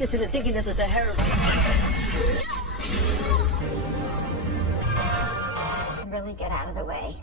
Instead of thinking that there's a heroin. Really get out of the way.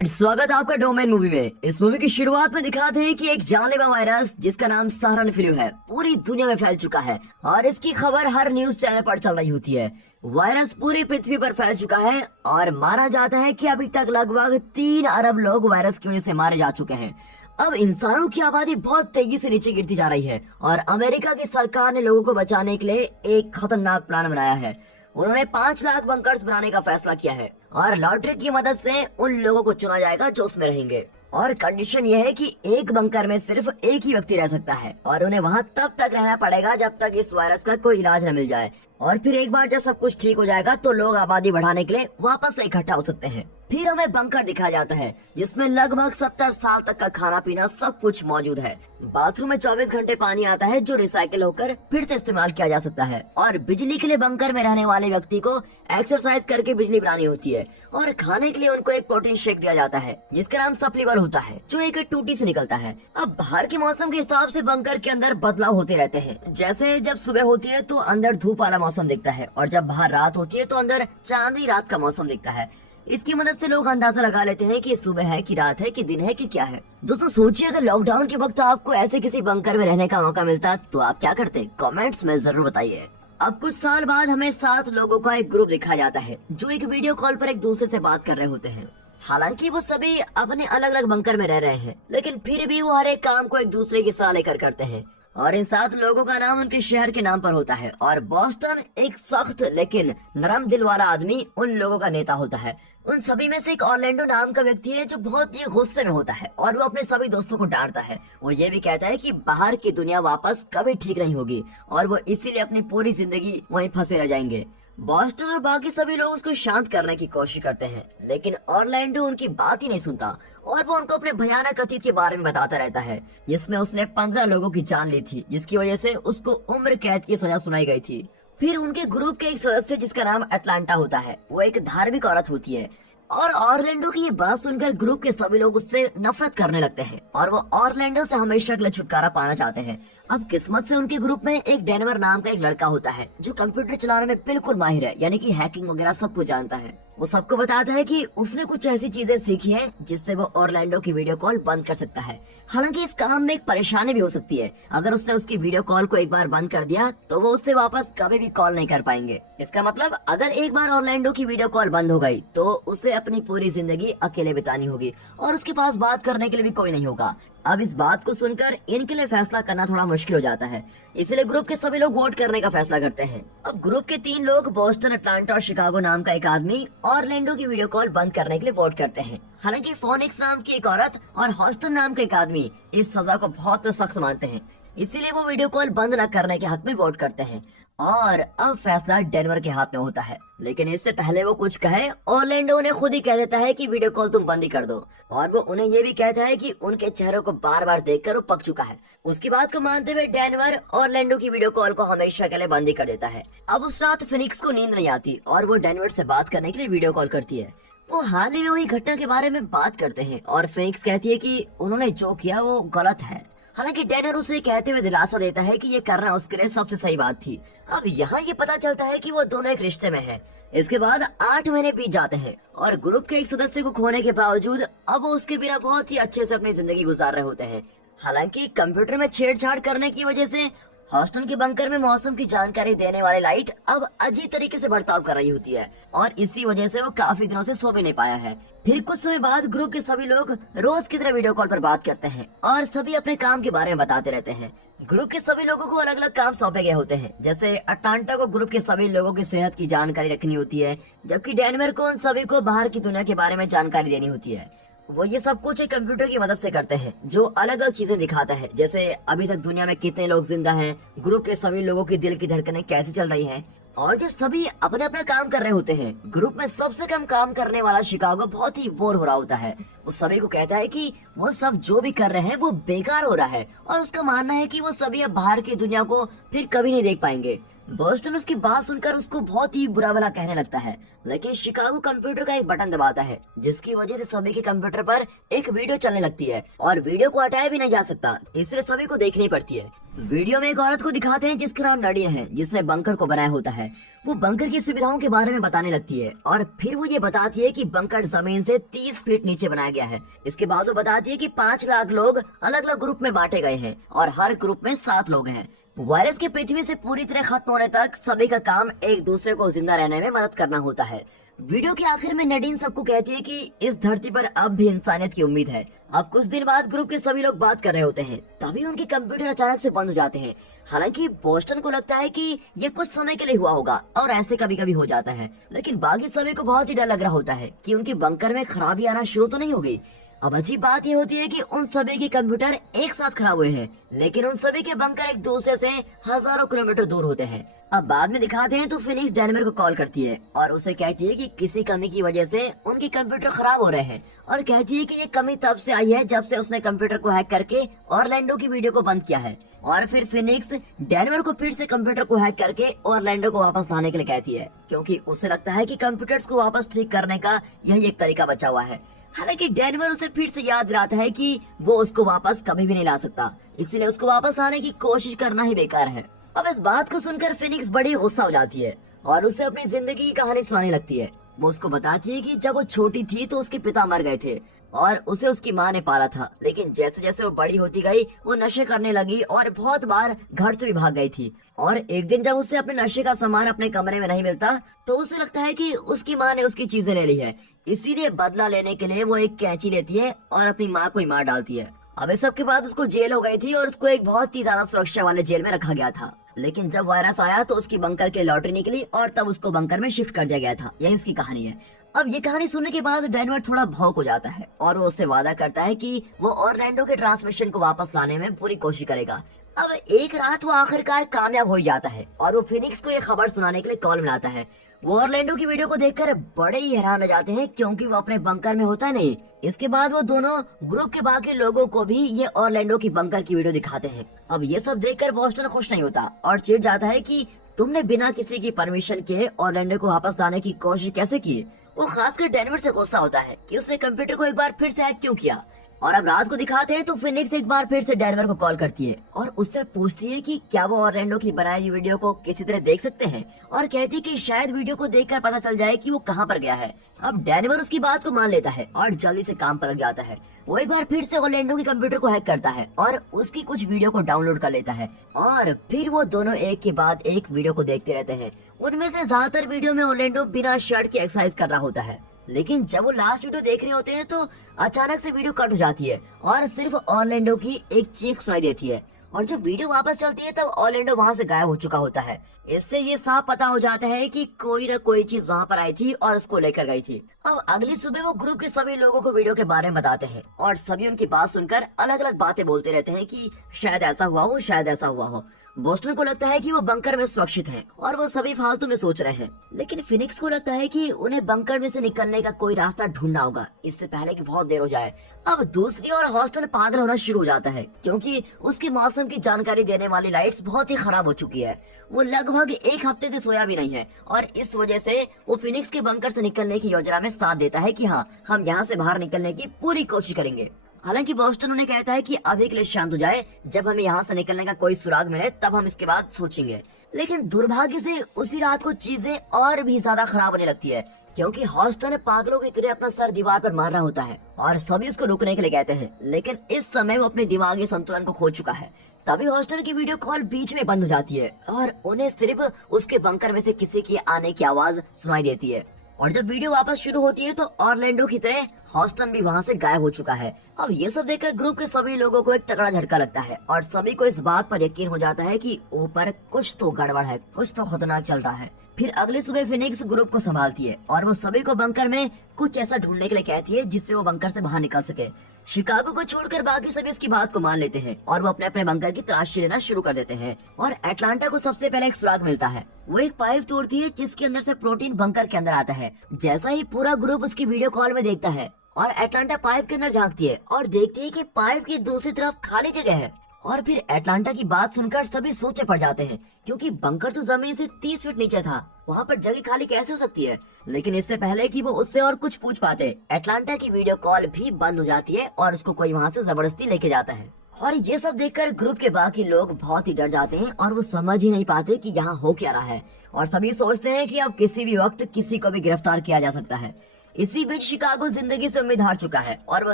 स्वागत है आपका domain movie में। इस मूवी की शुरुआत में दिखाते हैं कि एक जानलेवा वायरस जिसका नाम सहरन फ्लू है पूरी दुनिया में फैल चुका है और इसकी खबर हर न्यूज चैनल पर चल रही होती है। वायरस पूरी पृथ्वी पर फैल चुका है और माना जाता है कि अभी तक लगभग 3 अरब लोग वायरस की वजह से मारे जा चुके हैं। अब इंसानों की आबादी बहुत तेजी से नीचे गिरती जा रही है और अमेरिका की सरकार ने लोगों को बचाने के लिए एक खतरनाक प्लान बनाया है। उन्होंने 5 लाख बंकर्स बनाने का फैसला किया है और लॉटरी की मदद से उन लोगों को चुना जाएगा जो उसमें रहेंगे और कंडीशन ये है कि एक बंकर में सिर्फ एक ही व्यक्ति रह सकता है और उन्हें वहाँ तब तक रहना पड़ेगा जब तक इस वायरस का कोई इलाज न मिल जाए और फिर एक बार जब सब कुछ ठीक हो जाएगा तो लोग आबादी बढ़ाने के लिए वापस से इकट्ठा हो सकते हैं। फिर हमें बंकर दिखाया जाता है जिसमें लगभग 70 साल तक का खाना पीना सब कुछ मौजूद है। बाथरूम में 24 घंटे पानी आता है जो रिसाइकिल होकर फिर से इस्तेमाल किया जा सकता है और बिजली के लिए बंकर में रहने वाले व्यक्ति को एक्सरसाइज करके बिजली बनानी होती है और खाने के लिए उनको एक प्रोटीन शेक दिया जाता है जिसका नाम सप्लीवर होता है जो एक टूटी से निकलता है। अब बाहर के मौसम के हिसाब से बंकर के अंदर बदलाव होते रहते हैं। जैसे जब सुबह होती है तो अंदर धूप वाला मौसम दिखता है और जब बाहर रात होती है तो अंदर चांदनी रात का मौसम दिखता है। इसकी मदद से लोग अंदाजा लगा लेते हैं कि सुबह है कि रात है कि दिन है कि क्या है। दोस्तों सोचिए अगर लॉकडाउन के वक्त आपको ऐसे किसी बंकर में रहने का मौका मिलता तो आप क्या करते? कमेंट्स में जरूर बताइए। अब कुछ साल बाद हमें 7 लोगों का एक ग्रुप दिखाया जाता है जो एक वीडियो कॉल पर एक दूसरे से बात कर रहे होते हैं। हालांकि वो सभी अपने अलग अलग बंकर में रह रहे हैं लेकिन फिर भी वो हर एक काम को एक दूसरे की सलाह लेकर करते हैं और इन 7 लोगों का नाम उनके शहर के नाम पर होता है और बॉस्टन एक सख्त लेकिन नरम दिल वाला आदमी उन लोगों का नेता होता है। उन सभी में से एक ऑरलैंडो नाम का व्यक्ति है जो बहुत ही गुस्से में होता है और वो अपने सभी दोस्तों को डांटता है। वो ये भी कहता है कि बाहर की दुनिया वापस कभी ठीक नहीं होगी और वो इसीलिए अपनी पूरी जिंदगी वहीं फंसे रह जाएंगे। बॉस्टन और बाकी सभी लोग उसको शांत करने की कोशिश करते हैं लेकिन ऑरलैंडो उनकी बात ही नहीं सुनता और वो उनको अपने भयानक अतीत के बारे में बताता रहता है जिसमें उसने 15 लोगों की जान ली थी जिसकी वजह से उसको उम्र कैद की सजा सुनाई गई थी। फिर उनके ग्रुप के एक सदस्य जिसका नाम अटलांटा होता है वो एक धार्मिक औरत होती है और ऑरलैंडो की ये बात सुनकर ग्रुप के सभी लोग उससे नफरत करने लगते हैं और वो ऑरलैंडो से हमेशा के लिए छुटकारा पाना चाहते हैं। अब किस्मत से उनके ग्रुप में एक डेनवर नाम का एक लड़का होता है जो कंप्यूटर चलाने में बिल्कुल माहिर है यानी कि हैकिंग वगैरह सब कुछ जानता है। वो सबको बताता है कि उसने कुछ ऐसी चीजें सीखी है जिससे वो ऑरलैंडो की वीडियो कॉल बंद कर सकता है। हालांकि इस काम में एक परेशानी भी हो सकती है। अगर उसने उसकी वीडियो कॉल को एक बार बंद कर दिया तो वो उससे वापस कभी भी कॉल नहीं कर पाएंगे। इसका मतलब अगर एक बार ऑरलैंडो की वीडियो कॉल बंद हो गई तो उसे अपनी पूरी जिंदगी अकेले बितानी होगी और उसके पास बात करने के लिए भी कोई नहीं होगा। अब इस बात को सुनकर इनके लिए फैसला करना थोड़ा मुश्किल हो जाता है इसलिए ग्रुप के सभी लोग वोट करने का फैसला करते हैं। अब ग्रुप के 3 लोग बॉस्टन, अटलांटा और शिकागो नाम का एक आदमी ऑरलैंडो की वीडियो कॉल बंद करने के लिए वोट करते हैं। हालांकि फोनिक्स नाम की एक औरत और हॉस्टन नाम का एक आदमी इस सजा को बहुत सख्त मानते हैं इसीलिए वो वीडियो कॉल बंद न करने के हक में वोट करते हैं और अब फैसला डेनवर के हाथ में होता है। लेकिन इससे पहले वो कुछ कहे ऑरलैंडो उन्हें खुद ही कह देता है कि वीडियो कॉल तुम बंद ही कर दो और वो उन्हें ये भी कहता है कि उनके चेहरों को बार बार देखकर वो पक चुका है। उसकी बात को मानते हुए डेनवर ऑरलैंडो की वीडियो कॉल को हमेशा के लिए बंद ही कर देता है। अब उस रात फिनिक्स को नींद नहीं आती और वो डेनवर से बात करने के लिए वीडियो कॉल करती है। वो हाल ही में वही घटना के बारे में बात करते हैं और फिनिक्स कहती है कि उन्होंने जो किया वो गलत है। हालांकि डेनर उसे कहते हुए दिलासा देता है कि ये करना उसके लिए सबसे सही बात थी। अब यहाँ ये पता चलता है कि वो दोनों एक रिश्ते में हैं। इसके बाद 8 महीने बीत जाते हैं और ग्रुप के एक सदस्य को खोने के बावजूद अब वो उसके बिना बहुत ही अच्छे से अपनी जिंदगी गुजार रहे होते हैं। हालांकि कंप्यूटर में छेड़छाड़ करने की वजह से हॉस्टन के बंकर में मौसम की जानकारी देने वाली लाइट अब अजीब तरीके से बर्ताव कर रही होती है और इसी वजह से वो काफी दिनों से सो भी नहीं पाया है। फिर कुछ समय बाद ग्रुप के सभी लोग रोज की तरह वीडियो कॉल पर बात करते हैं और सभी अपने काम के बारे में बताते रहते हैं। ग्रुप के सभी लोगों को अलग अलग काम सौंपे गए होते हैं। जैसे अटलांटा को ग्रुप के सभी लोगों की सेहत की जानकारी रखनी होती है जबकि डेनवर को उन सभी को बाहर की दुनिया के बारे में जानकारी देनी होती है। वो ये सब कुछ एक कंप्यूटर की मदद से करते हैं जो अलग अलग चीजें दिखाता है जैसे अभी तक दुनिया में कितने लोग जिंदा हैं, ग्रुप के सभी लोगों की दिल की धड़कनें कैसे चल रही हैं। और जब सभी अपने अपना काम कर रहे होते हैं ग्रुप में सबसे कम काम करने वाला शिकागो बहुत ही बोर हो रहा होता है। वो सभी को कहता है कि वो सब जो भी कर रहे हैं वो बेकार हो रहा है और उसका मानना है कि वो सभी अब बाहर की दुनिया को फिर कभी नहीं देख पाएंगे। बोस्टन उसकी बात सुनकर उसको बहुत ही बुरा भला कहने लगता है, लेकिन शिकागो कंप्यूटर का एक बटन दबाता है जिसकी वजह से सभी के कंप्यूटर पर एक वीडियो चलने लगती है और वीडियो को हटाया भी नहीं जा सकता, इसलिए सभी को देखनी पड़ती है। वीडियो में एक औरत को दिखाते हैं जिसका नाम नडिया है, जिसने बंकर को बनाया होता है। वो बंकर की सुविधाओं के बारे में बताने लगती है और फिर वो ये बताती है कि बंकर जमीन से 30 फीट नीचे बनाया गया है। इसके बाद वो बताती है कि 5 लाख लोग अलग अलग ग्रुप में बांटे गए हैं और हर ग्रुप में 7 लोग हैं। वायरस के पृथ्वी से पूरी तरह खत्म होने तक सभी का काम एक दूसरे को जिंदा रहने में मदद करना होता है। वीडियो के आखिर में नडीन सबको कहती है कि इस धरती पर अब भी इंसानियत की उम्मीद है। अब कुछ दिन बाद ग्रुप के सभी लोग बात कर रहे होते हैं, तभी उनके कंप्यूटर अचानक से बंद हो जाते हैं। हालांकि बोस्टन को लगता है कि ये कुछ समय के लिए हुआ होगा और ऐसे कभी कभी हो जाता है, लेकिन बाकी सभी को बहुत ही डर लग रहा होता है कि उनके बंकर में खराबी आना शुरू तो नहीं हो गई। अब अजीब बात ये होती है कि उन सभी के कंप्यूटर एक साथ खराब हुए हैं, लेकिन उन सभी के बंकर एक दूसरे से हजारों किलोमीटर दूर होते हैं। अब बाद में दिखाते हैं तो फिनिक्स डेनवर को कॉल करती है और उसे कहती है कि किसी कमी की वजह से उनके कंप्यूटर खराब हो रहे हैं और कहती है कि ये कमी तब से आई है जब से उसने कंप्यूटर को हैक करके ऑरलैंडो की वीडियो को बंद किया है। और फिर फिनिक्स डेनवर को फिर से कंप्यूटर को हैक करके ऑरलैंडो को वापस लाने के लिए कहती है, क्योंकि उसे लगता है कि कंप्यूटर्स को वापस ठीक करने का यही एक तरीका बचा हुआ है। हालांकि डेनवर उसे फिर से याद दिलाता है कि वो उसको वापस कभी भी नहीं ला सकता, इसलिए उसको वापस लाने की कोशिश करना ही बेकार है। अब इस बात को सुनकर फिनिक्स बड़ी गुस्सा हो जाती है और उसे अपनी जिंदगी की कहानी सुनाने लगती है। वो उसको बताती है कि जब वो छोटी थी तो उसके पिता मर गए थे और उसे उसकी माँ ने पाला था, लेकिन जैसे जैसे वो बड़ी होती गई वो नशे करने लगी और बहुत बार घर से भी भाग गई थी। और एक दिन जब उसे अपने नशे का सामान अपने कमरे में नहीं मिलता तो उसे लगता है कि उसकी माँ ने उसकी चीजें ले ली है, इसीलिए बदला लेने के लिए वो एक कैंची लेती है और अपनी माँ को ही मार डालती है। अब इस सब के बाद उसको जेल हो गई थी और उसको एक बहुत ही ज्यादा सुरक्षा वाले जेल में रखा गया था, लेकिन जब वायरस आया तो उसकी बंकर की लॉटरी निकली और तब उसको बंकर में शिफ्ट कर दिया गया था। यही उसकी कहानी है। अब ये कहानी सुनने के बाद डेनवर थोड़ा भौंक हो जाता है और वो उससे वादा करता है कि वो ऑरलैंडो के ट्रांसमिशन को वापस लाने में पूरी कोशिश करेगा। अब एक रात वो आखिरकार कामयाब हो जाता है और वो फिनिक्स को ये खबर सुनाने के लिए कॉल मिलाता है। वो ऑरलैंडो की वीडियो को देखकर बड़े ही हैरान हो जाते हैं, क्योंकि वो अपने बंकर में होता नहीं। इसके बाद वो दोनों ग्रुप के बाकी लोगों को भी ये ऑरलैंडो की बंकर की वीडियो दिखाते हैं। अब ये सब देखकर बोस्टन खुश नहीं होता और चिढ़ जाता है कि तुमने बिना किसी की परमिशन के ऑरलैंडो को वापस लाने की कोशिश कैसे की। वो खासकर डेनवर से गुस्सा होता है कि उसने कंप्यूटर को एक बार फिर से हैक क्यों किया। और अब रात को दिखाते हैं तो फिनिक्स एक बार फिर से डेनवर को कॉल करती है और उससे पूछती है कि क्या वो ऑरलैंडो की बनाई हुई वीडियो को किसी तरह देख सकते हैं, और कहती है कि शायद वीडियो को देखकर पता चल जाए कि वो कहाँ पर गया है। अब डेनवर उसकी बात को मान लेता है और जल्दी से काम पर लग जाता है। वो एक बार फिर से ऑरलैंडो के कंप्यूटर को हैक करता है और उसकी कुछ वीडियो को डाउनलोड कर लेता है और फिर वो दोनों एक के बाद एक वीडियो को देखते रहते हैं। उनमें से ज्यादातर वीडियो में ऑरलैंडो बिना शर्ट की एक्सरसाइज कर रहा होता है, लेकिन जब वो लास्ट वीडियो देख रहे होते हैं तो अचानक से वीडियो कट हो जाती है और सिर्फ ऑरलैंडो की एक चीख सुनाई देती है। और जब वीडियो वापस चलती है तब ऑरलैंडो वहाँ से गायब हो चुका होता है। इससे ये साफ पता हो जाता है कि कोई न कोई चीज वहाँ पर आई थी और उसको लेकर गई थी। अब अगली सुबह वो ग्रुप के सभी लोगों को वीडियो के बारे में बताते हैं और सभी उनकी बात सुनकर अलग अलग बातें बोलते रहते हैं कि शायद ऐसा हुआ हो, शायद ऐसा हुआ हो। बोस्टन को लगता है कि वो बंकर में सुरक्षित हैं और वो सभी फालतू में सोच रहे हैं, लेकिन फिनिक्स को लगता है कि उन्हें बंकर में से निकलने का कोई रास्ता ढूंढना होगा इससे पहले कि बहुत देर हो जाए। अब दूसरी ओर हॉस्टन पागल होना शुरू हो जाता है, क्योंकि उसके मौसम की जानकारी देने वाली लाइट्स बहुत ही खराब हो चुकी है। वो लगभग एक हफ्ते से सोया भी नहीं है और इस वजह से वो फिनिक्स के बंकर से निकलने की योजना में साथ देता है कि हाँ, हम यहाँ से बाहर निकलने की पूरी कोशिश करेंगे। हालांकि बोस्टन उन्हें कहता है कि अभी के लिए शांत हो जाए, जब हमें यहाँ से निकलने का कोई सुराग मिले तब हम इसके बाद सोचेंगे। लेकिन दुर्भाग्य से उसी रात को चीजें और भी ज्यादा खराब होने लगती है, क्योंकि हॉस्टन पागलों की तरह अपना सर दीवार पर मार रहा होता है और सभी उसको रुकने के लिए कहते हैं, लेकिन इस समय वो अपने दिमागी संतुलन को खो चुका है। तभी हॉस्टन की वीडियो कॉल बीच में बंद हो जाती है और उन्हें सिर्फ उसके बंकर में से किसी की आने की आवाज सुनाई देती है। और जब वीडियो वापस शुरू होती है तो ऑरलैंडो की तरह हॉस्टन भी वहाँ से गायब हो चुका है। अब ये सब देखकर ग्रुप के सभी लोगों को एक तगड़ा झटका लगता है और सभी को इस बात पर यकीन हो जाता है कि ऊपर कुछ तो गड़बड़ है, कुछ तो खतरनाक चल रहा है। फिर अगली सुबह फिनिक्स ग्रुप को संभालती है और वो सभी को बंकर में कुछ ऐसा ढूंढने के लिए कहती है जिससे वो बंकर से बाहर निकल सके। शिकागो को छोड़कर बाकी सभी इसकी बात को मान लेते हैं और वो अपने अपने बंकर की तलाशी लेना शुरू कर देते हैं। और एटलांटा को सबसे पहले एक सुराग मिलता है। वो एक पाइप तोड़ती है जिसके अंदर से प्रोटीन बंकर के अंदर आता है। जैसा ही पूरा ग्रुप उसकी वीडियो कॉल में देखता है और एटलांटा पाइप के अंदर झांकती है और देखती है कि पाइप की दूसरी तरफ खाली जगह है। और फिर एटलांटा की बात सुनकर सभी सोच में पड़ जाते हैं, क्योंकि बंकर तो जमीन से 30 फीट नीचे था, वहाँ पर जगह खाली कैसे हो सकती है। लेकिन इससे पहले कि वो उससे और कुछ पूछ पाते, एटलांटा की वीडियो कॉल भी बंद हो जाती है और उसको कोई वहाँ से जबरदस्ती लेके जाता है। और ये सब देखकर ग्रुप के बाकी लोग बहुत ही डर जाते हैं और वो समझ ही नहीं पाते कि यहाँ हो क्या रहा है, और सभी सोचते हैं कि अब किसी भी वक्त किसी को भी गिरफ्तार किया जा सकता है। इसी बीच शिकागो जिंदगी से उम्मीद हार चुका है और वो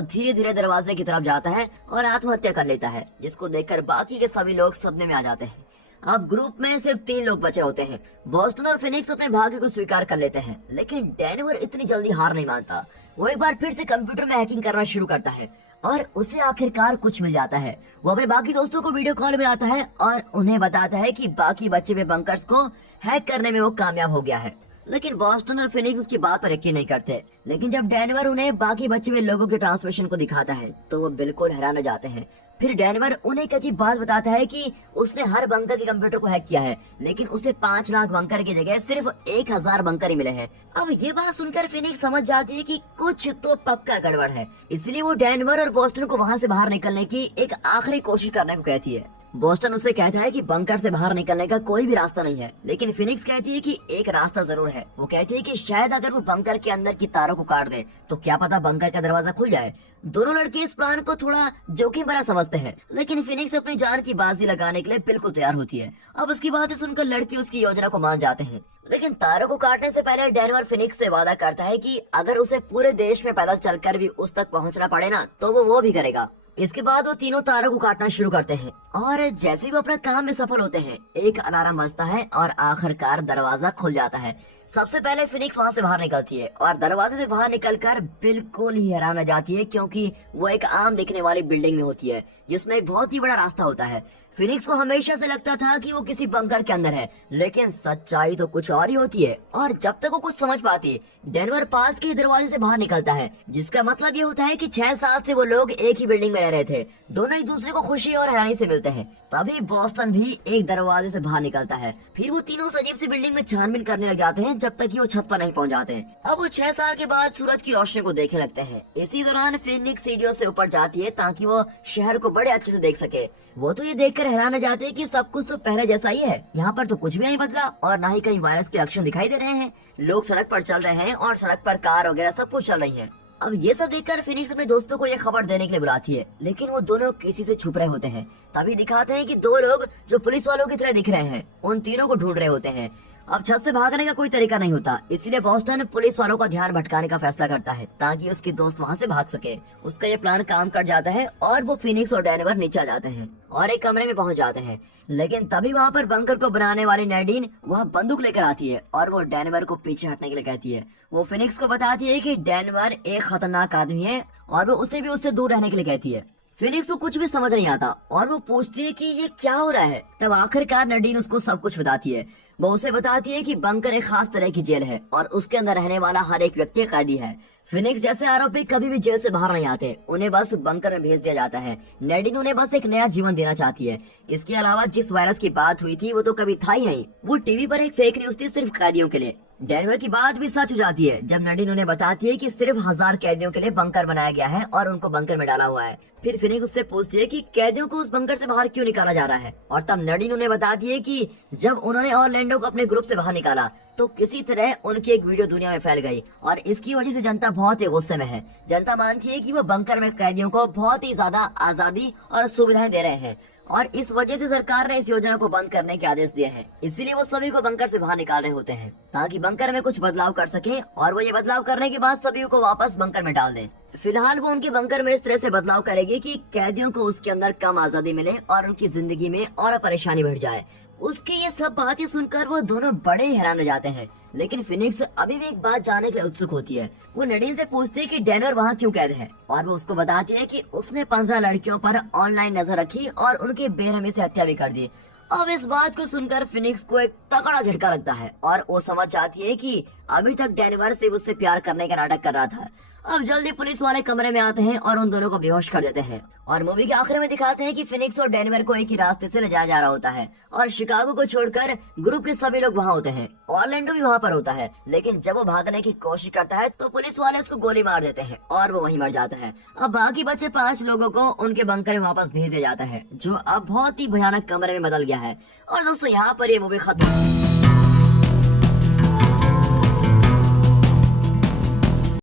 धीरे धीरे दरवाजे की तरफ जाता है और आत्महत्या कर लेता है, जिसको देखकर बाकी के सभी लोग सदमे में आ जाते हैं। अब ग्रुप में सिर्फ 3 लोग बचे होते हैं। बॉस्टन और फिनिक्स अपने भाग्य को स्वीकार कर लेते हैं, लेकिन डेनवर इतनी जल्दी हार नहीं मानता। वो एक बार फिर से कंप्यूटर में हैकिंग करना शुरू करता है और उसे आखिरकार कुछ मिल जाता है। वो अपने बाकी दोस्तों को वीडियो कॉल मिलाता है और उन्हें बताता है कि बाकी बचे हुए बंकर्स को हैक करने में वो कामयाब हो गया है। लेकिन बॉस्टन और फिनिक्स उसकी बात पर यकीन नहीं करते। लेकिन जब डेनवर उन्हें बाकी बचे हुए लोगों के ट्रांसमिशन को दिखाता है तो वो बिल्कुल हैरान हो जाते हैं। फिर डेनवर उन्हें एक अजीब बात बताता है कि उसने हर बंकर के कंप्यूटर को हैक किया है, लेकिन उसे 5 लाख बंकर की जगह सिर्फ 1000 बंकर ही मिले हैं। अब ये बात सुनकर फिनिक्स समझ जाती है कि कुछ तो पक्का गड़बड़ है, इसलिए वो डेनवर और बॉस्टन को वहाँ से बाहर निकलने की एक आखिरी कोशिश करने को कहती है। बॉस्टन उसे कहता है कि बंकर से बाहर निकलने का कोई भी रास्ता नहीं है, लेकिन फिनिक्स कहती है कि एक रास्ता जरूर है। वो कहती है कि शायद अगर वो बंकर के अंदर की तारों को काट दे तो क्या पता बंकर का दरवाजा खुल जाए। दोनों लड़के इस प्लान को थोड़ा जोखिम भरा समझते हैं, लेकिन फिनिक्स अपनी जान की बाजी लगाने के लिए बिल्कुल तैयार होती है। अब उसकी बातें सुनकर लड़के उसकी योजना को मान जाते हैं, लेकिन तारों को काटने से पहले डेनवर फिनिक्स से वादा करता है कि अगर उसे पूरे देश में पैदल चलकर भी उस तक पहुंचना पड़े ना, तो वो भी करेगा। इसके बाद वो तीनों तारों को काटना शुरू करते हैं और जैसे ही वो अपने काम में सफल होते हैं, एक अलार्म बजता है और आखिरकार दरवाजा खुल जाता है। सबसे पहले फिनिक्स वहाँ से बाहर निकलती है और दरवाजे से बाहर निकलकर बिल्कुल ही हैरान हो जाती है, क्योंकि वो एक आम दिखने वाली बिल्डिंग में होती है जिसमें एक बहुत ही बड़ा रास्ता होता है। फिनिक्स को हमेशा से लगता था कि वो किसी बंकर के अंदर है, लेकिन सच्चाई तो कुछ और ही होती है। और जब तक वो कुछ समझ पाती, डेनवर पास के दरवाजे से बाहर निकलता है, जिसका मतलब ये होता है कि 6 साल से वो लोग एक ही बिल्डिंग में रह रहे थे। दोनों एक दूसरे को खुशी और हैरानी से मिलते हैं। तभी बॉस्टन भी एक दरवाजे से बाहर निकलता है। फिर वो तीनों उस अजीब सी बिल्डिंग में छानबीन करने लग जाते हैं जब तक कि वो छत पर नहीं पहुंच जाते। अब वो 6 साल के बाद सूरज की रोशनी को देखने लगते हैं। इसी दौरान फिनिक्स सीढ़ियों से ऊपर जाती है ताकि वो शहर को बड़े अच्छे से देख सके। वो तो ये देखकर हैरान हो जाते हैं कि सब कुछ तो पहले जैसा ही है, यहाँ पर तो कुछ भी नहीं बदला और ना ही कहीं वायरस के लक्षण दिखाई दे रहे हैं। लोग सड़क पर चल रहे हैं और सड़क पर कार वगैरह सब कुछ चल रही है। अब ये सब देखकर फिनिक्स अपने दोस्तों को ये खबर देने के लिए बुलाती है, लेकिन वो दोनों किसी से छुप रहे होते हैं। तभी दिखाते हैं कि 2 लोग जो पुलिस वालों की तरह दिख रहे हैं उन तीनों को ढूंढ रहे होते हैं। अब छत से भागने का कोई तरीका नहीं होता, इसलिए बॉस्टन पुलिस वालों का ध्यान भटकाने का फैसला करता है ताकि उसके दोस्त वहाँ से भाग सके। उसका ये प्लान काम कर जाता है और वो फिनिक्स और डेनवर नीचे आ जाते हैं और एक कमरे में पहुँच जाते हैं। लेकिन तभी वहाँ पर बंकर को बनाने वाली नैडीन वहाँ बंदूक लेकर आती है और वो डेनवर को पीछे हटने के लिए कहती है। वो फिनिक्स को बताती है कि डेनवर एक खतरनाक आदमी है और वो उसे भी उससे दूर रहने के लिए कहती है। फिनिक्स को कुछ भी समझ नहीं आता और वो पूछती है कि ये क्या हो रहा है। तब आखिरकार नैडीन उसको सब कुछ बताती है। वो उसे बताती है कि बंकर एक खास तरह की जेल है और उसके अंदर रहने वाला हर एक व्यक्ति कैदी है। फिनिक्स जैसे आरोपी कभी भी जेल से बाहर नहीं आते, उन्हें बस बंकर में भेज दिया जाता है। नैडीन उन्हें बस एक नया जीवन देना चाहती है। इसके अलावा जिस वायरस की बात हुई थी वो तो कभी था ही नहीं, वो टीवी पर एक फेक न्यूज थी सिर्फ कैदियों के लिए। डेनवर की बात भी सच हो जाती है जब नैडीन उन्हें बताती है कि सिर्फ 1000 कैदियों के लिए बंकर बनाया गया है और उनको बंकर में डाला हुआ है। फिर फिनिक्स उससे पूछती है कि कैदियों को उस बंकर से बाहर क्यों निकाला जा रहा है, और तब नैडीन उन्हें बताती है कि जब उन्होंने ऑरलैंडो को अपने ग्रुप से बाहर निकाला तो किसी तरह उनकी एक वीडियो दुनिया में फैल गई और इसकी वजह से जनता बहुत ही गुस्से में है। जनता मानती है कि वो बंकर में कैदियों को बहुत ही ज्यादा आजादी और सुविधाएं दे रहे हैं और इस वजह से सरकार ने इस योजना को बंद करने के आदेश दिए हैं। इसीलिए वो सभी को बंकर से बाहर निकाल रहे होते हैं ताकि बंकर में कुछ बदलाव कर सके और वो ये बदलाव करने के बाद सभी को वापस बंकर में डाल दें। फिलहाल वो उनके बंकर में इस तरह से बदलाव करेगी कि कैदियों को उसके अंदर कम आजादी मिले और उनकी जिंदगी में और परेशानी बढ़ जाए। उसकी ये सब बातें सुनकर वो दोनों बड़े हैरान हो जाते हैं, लेकिन फिनिक्स अभी भी एक बात जानने के लिए उत्सुक होती है। वो नैडीन से पूछती है कि डेनवर वहाँ क्यों कैद है और वो उसको बताती है कि उसने 15 लड़कियों पर ऑनलाइन नजर रखी और उनकी बेरहमी से हत्या भी कर दी। अब इस बात को सुनकर फिनिक्स को एक तगड़ा झटका लगता है और वो समझ जाती है कि अभी तक डेनवर सिर्फ उससे प्यार करने का नाटक कर रहा था। अब जल्दी पुलिस वाले कमरे में आते हैं और उन दोनों को बेहोश कर देते हैं। और मूवी के आखिर में दिखाते हैं कि फिनिक्स और डेनवर को एक ही रास्ते से ले जाया जा रहा होता है और शिकागो को छोड़कर ग्रुप के सभी लोग वहाँ होते हैं। ऑरलैंडो भी वहाँ पर होता है, लेकिन जब वो भागने की कोशिश करता है तो पुलिस वाले उसको गोली मार देते हैं और वो वहीं मर जाता है। अब बाकी बचे 5 लोगों को उनके बंकर में वापस भेज दिया जाता है, जो अब बहुत ही भयानक कमरे में बदल गया है। और दोस्तों यहाँ पर ये मूवी खत्म।